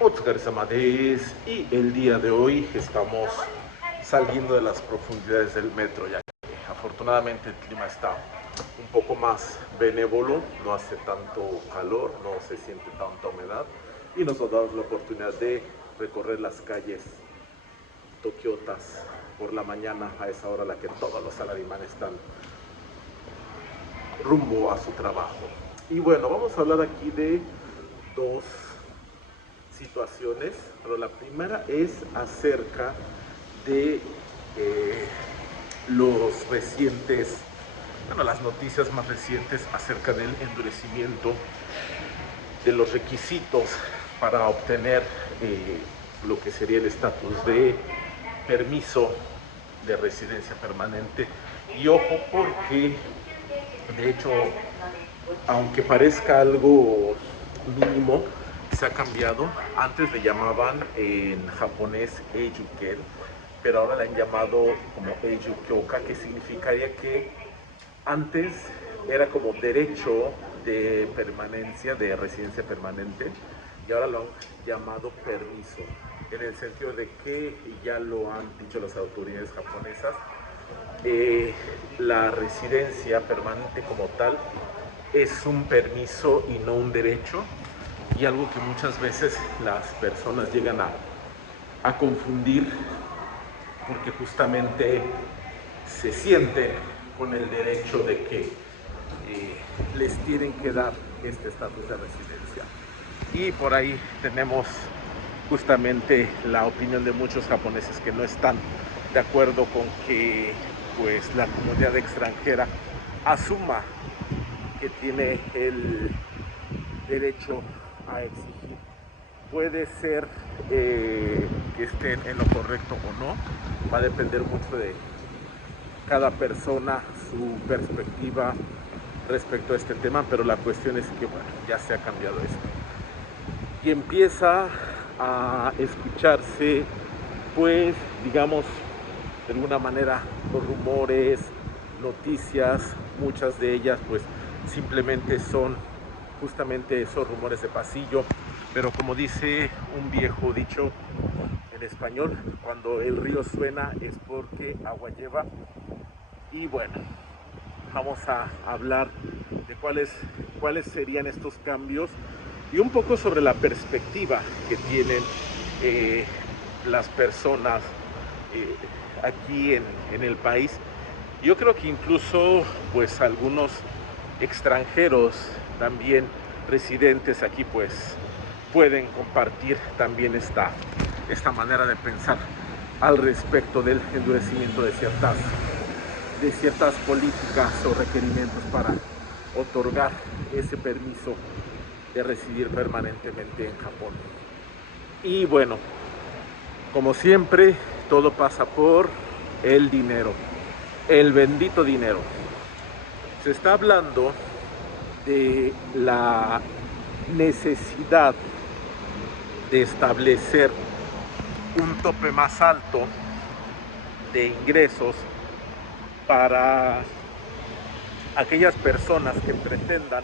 Otsukaresama desu. Y el día de hoy estamos saliendo de las profundidades del metro, ya que afortunadamente el clima está un poco más benévolo, no hace tanto calor, no se siente tanta humedad y nos ha dado la oportunidad de recorrer las calles tokiotas por la mañana, a esa hora a la que todos los salarimanes están rumbo a su trabajo. Y bueno, vamos a hablar aquí de dos situaciones, pero la primera es acerca de los recientes, bueno, las noticias más recientes acerca del endurecimiento de los requisitos para obtener lo que sería el estatus de permiso de residencia permanente. Y ojo, porque de hecho, aunque parezca algo mínimo, se ha cambiado. Antes le llamaban en japonés Eijūken, pero ahora le han llamado como Eijūkyōka, que significaría que antes era como derecho de permanencia, de residencia permanente, y ahora lo han llamado permiso, en el sentido de que, y ya lo han dicho las autoridades japonesas, la residencia permanente como tal es un permiso y no un derecho, y algo que muchas veces las personas llegan a confundir, porque justamente se sienten con el derecho de que les tienen que dar este estatus de residencia. Y por ahí tenemos justamente la opinión de muchos japoneses que no están de acuerdo con que pues la comunidad extranjera asuma que tiene el derecho a exigir. Puede ser que estén en lo correcto o no, va a depender mucho de cada persona, su perspectiva respecto a este tema, pero la cuestión es que bueno, ya se ha cambiado esto. Y empieza a escucharse, pues, digamos, de alguna manera, los rumores, noticias, muchas de ellas, pues, simplemente son justamente esos rumores de pasillo, pero como dice un viejo dicho en español, cuando el río suena es porque agua lleva. Y bueno, vamos a hablar de cuáles serían estos cambios y un poco sobre la perspectiva que tienen las personas aquí en el país. Yo creo que incluso pues algunos extranjeros también residentes aquí pues pueden compartir también esta manera de pensar al respecto del endurecimiento de ciertas políticas o requerimientos para otorgar ese permiso de residir permanentemente en Japón. Y bueno, como siempre, todo pasa por el dinero, el bendito dinero. Se está hablando de la necesidad de establecer un tope más alto de ingresos para aquellas personas que pretendan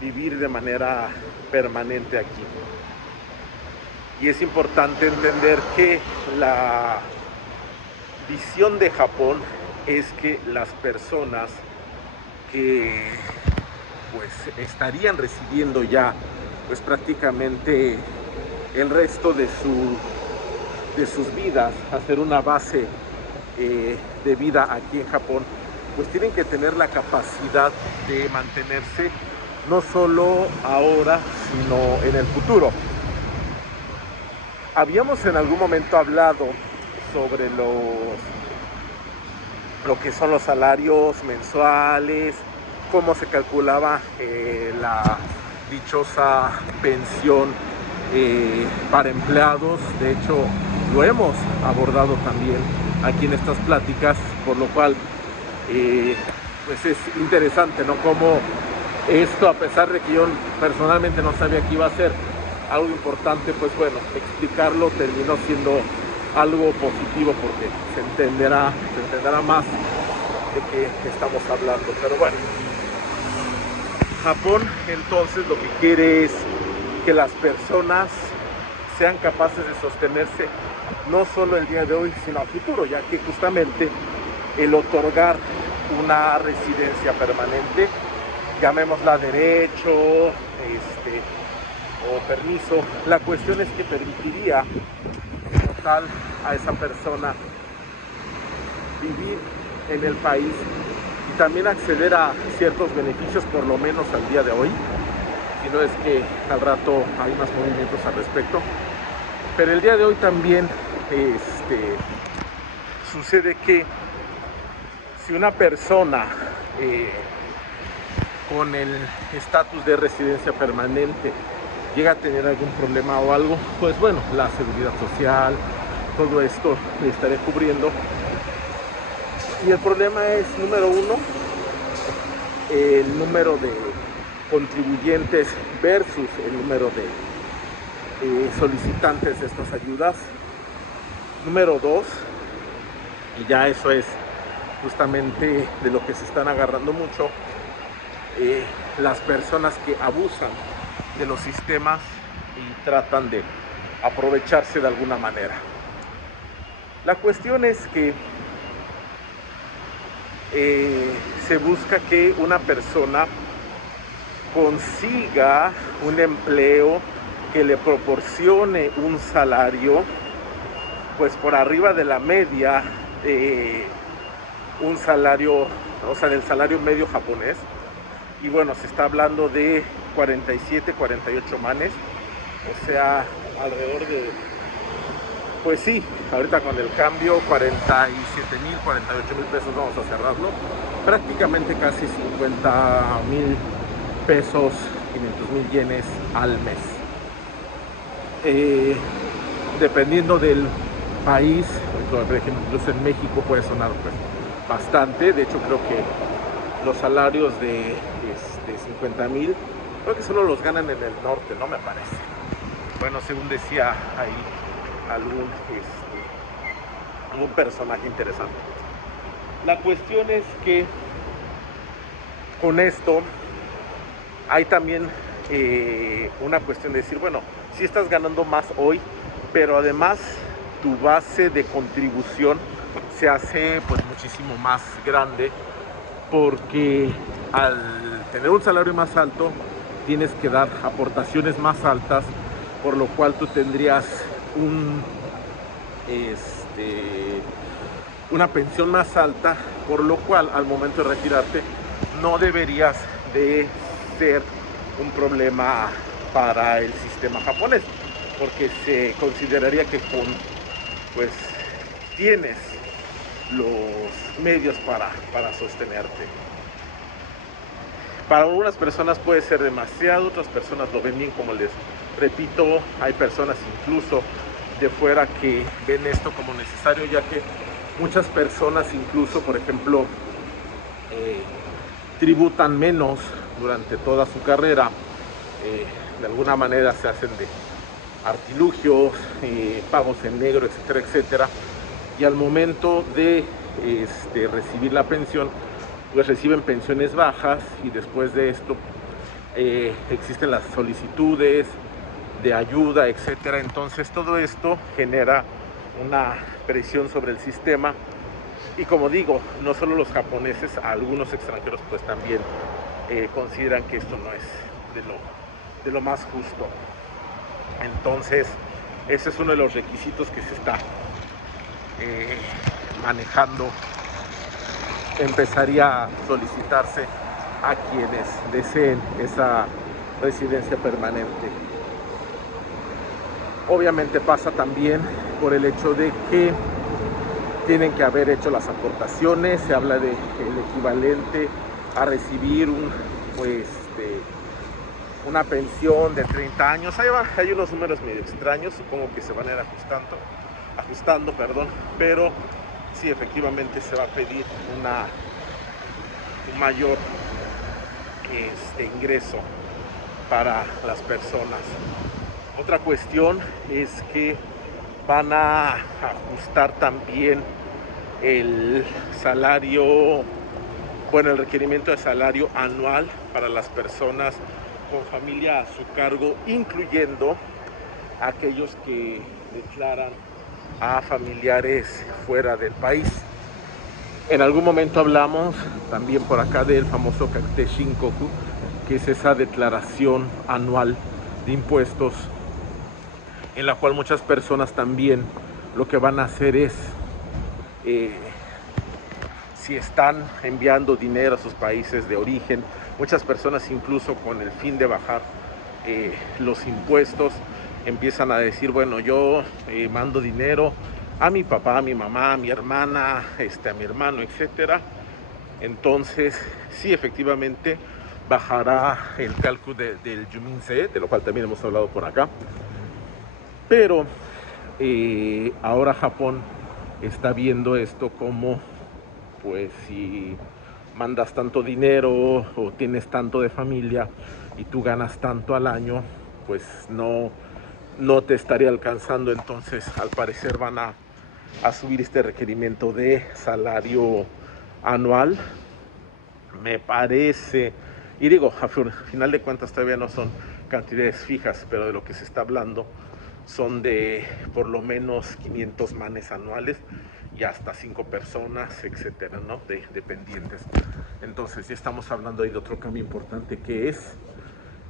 vivir de manera permanente aquí. Y es importante entender que la visión de Japón es que las personas que pues estarían residiendo ya pues prácticamente el resto de sus vidas, hacer una base de vida aquí en Japón, pues tienen que tener la capacidad de mantenerse no solo ahora, sino en el futuro. Habíamos en algún momento hablado sobre lo que son los salarios mensuales, cómo se calculaba la dichosa pensión para empleados. De hecho, lo hemos abordado también aquí en estas pláticas, por lo cual pues es interesante, ¿no? Cómo esto, a pesar de que yo personalmente no sabía que iba a ser algo importante, pues bueno, explicarlo terminó siendo algo positivo porque se entenderá más de qué estamos hablando. Pero bueno, Japón entonces lo que quiere es que las personas sean capaces de sostenerse no solo el día de hoy, sino a futuro, ya que justamente el otorgar una residencia permanente, llamémosla derecho o permiso, la cuestión es que permitiría como tal a esa persona vivir en el país y también acceder a ciertos beneficios, por lo menos al día de hoy, si no es que al rato hay más movimientos al respecto. Pero el día de hoy también sucede que si una persona con el estatus de residencia permanente llega a tener algún problema o algo, pues bueno, la seguridad social, todo esto le estaré cubriendo. Y el problema es, número uno, el número de contribuyentes versus el número de solicitantes de estas ayudas. Número dos, y ya eso es justamente de lo que se están agarrando mucho, las personas que abusan de los sistemas y tratan de aprovecharse de alguna manera. La cuestión es que se busca que una persona consiga un empleo que le proporcione un salario pues por arriba de la media, un salario, o sea, del salario medio japonés. Y bueno, se está hablando de 47, 48 manes, o sea, alrededor de, pues sí, ahorita con el cambio, 47,000, 48,000 pesos, vamos a cerrarlo, prácticamente casi 50,000 pesos, 500,000 yenes al mes. Dependiendo del país, por ejemplo, incluso en México puede sonar pues bastante. De hecho, creo que los salarios de 50,000, creo que solo los ganan en el norte, no me parece. Bueno, según decía ahí algún personaje interesante. La cuestión es que con esto hay también una cuestión de decir, bueno, sí estás ganando más hoy, pero además tu base de contribución se hace pues muchísimo más grande, porque al tener un salario más alto tienes que dar aportaciones más altas, por lo cual tú tendrías una pensión más alta, por lo cual al momento de retirarte no deberías de ser un problema para el sistema japonés, porque se consideraría que pues tienes los medios para sostenerte. Para algunas personas puede ser demasiado, otras personas lo ven bien, como les repito, hay personas incluso de fuera que ven esto como necesario, ya que muchas personas incluso, por ejemplo, tributan menos durante toda su carrera, de alguna manera se hacen de artilugios, pagos en negro, etcétera, etcétera, y al momento de recibir la pensión, pues reciben pensiones bajas, y después de esto existen las solicitudes de ayuda, etcétera. Entonces todo esto genera una presión sobre el sistema, y como digo, no solo los japoneses, algunos extranjeros pues también consideran que esto no es de lo más justo. Entonces ese es uno de los requisitos que se está manejando. Empezaría a solicitarse a quienes deseen esa residencia permanente. Obviamente pasa también por el hecho de que tienen que haber hecho las aportaciones. Se habla de el equivalente a recibir una pensión de 30 años. Hay unos números medio extraños, supongo que se van a ir ajustando, pero sí, efectivamente se va a pedir un mayor ingreso para las personas. Otra cuestión es que van a ajustar también el salario, el requerimiento de salario anual para las personas con familia a su cargo, incluyendo aquellos que declaran a familiares fuera del país. En algún momento hablamos también por acá del famoso Kakute Shinkoku, que es esa declaración anual de impuestos en la cual muchas personas también lo que van a hacer es, si están enviando dinero a sus países de origen, muchas personas incluso con el fin de bajar los impuestos, empiezan a decir, bueno, yo mando dinero a mi papá, a mi mamá, a mi hermana, a mi hermano, etcétera. Entonces, sí, efectivamente, bajará el cálculo del Juminse, de lo cual también hemos hablado por acá. Pero ahora Japón está viendo esto como, pues, si mandas tanto dinero o tienes tanto de familia y tú ganas tanto al año, pues no te estaría alcanzando. Entonces, al parecer van a subir este requerimiento de salario anual, me parece. Y digo, a final de cuentas todavía no son cantidades fijas, pero de lo que se está hablando son de por lo menos 500 manes anuales y hasta 5 personas, etcétera, ¿no? De dependientes. Entonces ya estamos hablando ahí de otro cambio importante, que es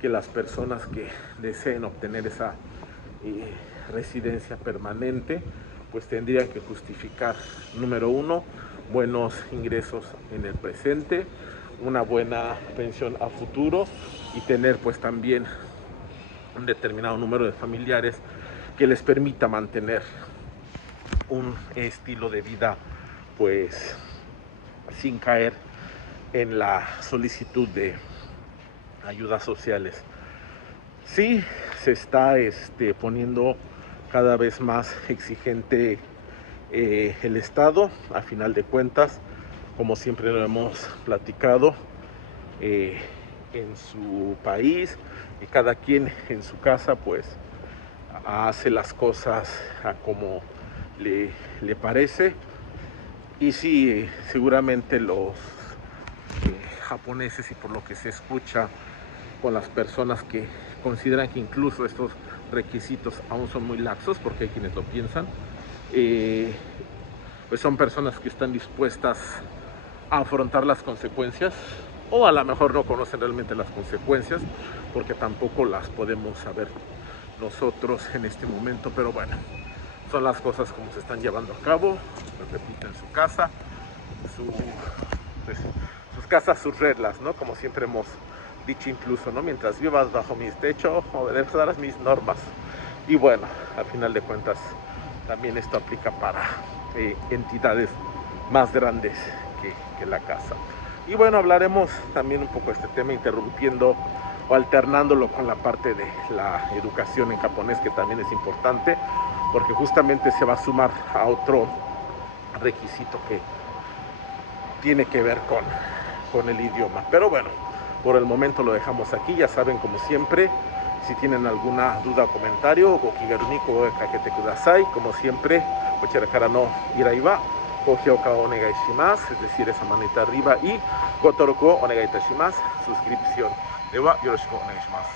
que las personas que deseen obtener esa residencia permanente, pues tendrían que justificar, número uno, buenos ingresos en el presente, una buena pensión a futuro y tener pues también un determinado número de familiares que les permita mantener un estilo de vida pues sin caer en la solicitud de ayudas sociales. Sí, se está poniendo cada vez más exigente el Estado. A final de cuentas, como siempre lo hemos platicado, en su país y cada quien en su casa pues hace las cosas a como le parece. Y sí, seguramente los japoneses, y por lo que se escucha con las personas que consideran que incluso estos requisitos aún son muy laxos, porque hay quienes lo piensan, pues son personas que están dispuestas a afrontar las consecuencias, o a lo mejor no conocen realmente las consecuencias, porque tampoco las podemos saber nosotros en este momento. Pero bueno, son las cosas como se están llevando a cabo. Repito, en su casa, pues, sus casas, sus reglas, ¿no? Como siempre hemos dicho, incluso, ¿no? Mientras vivas bajo mis techos, obedecerás mis normas. Y bueno, al final de cuentas, también esto aplica para entidades más grandes que la casa. Y bueno, hablaremos también un poco de este tema, interrumpiendo o alternándolo con la parte de la educación en japonés, que también es importante, porque justamente se va a sumar a otro requisito que tiene que ver con el idioma. Pero bueno, por el momento lo dejamos aquí. Ya saben, como siempre, si tienen alguna duda o comentario, gokigaruniko kakete kudasai. Como siempre, kochira no iraiwa gohyoka o onegai shimasu, es decir, esa manita arriba, y gotoroku o onegai itashimasu, suscripción. Dewa, yoroshiku onegai shimasu.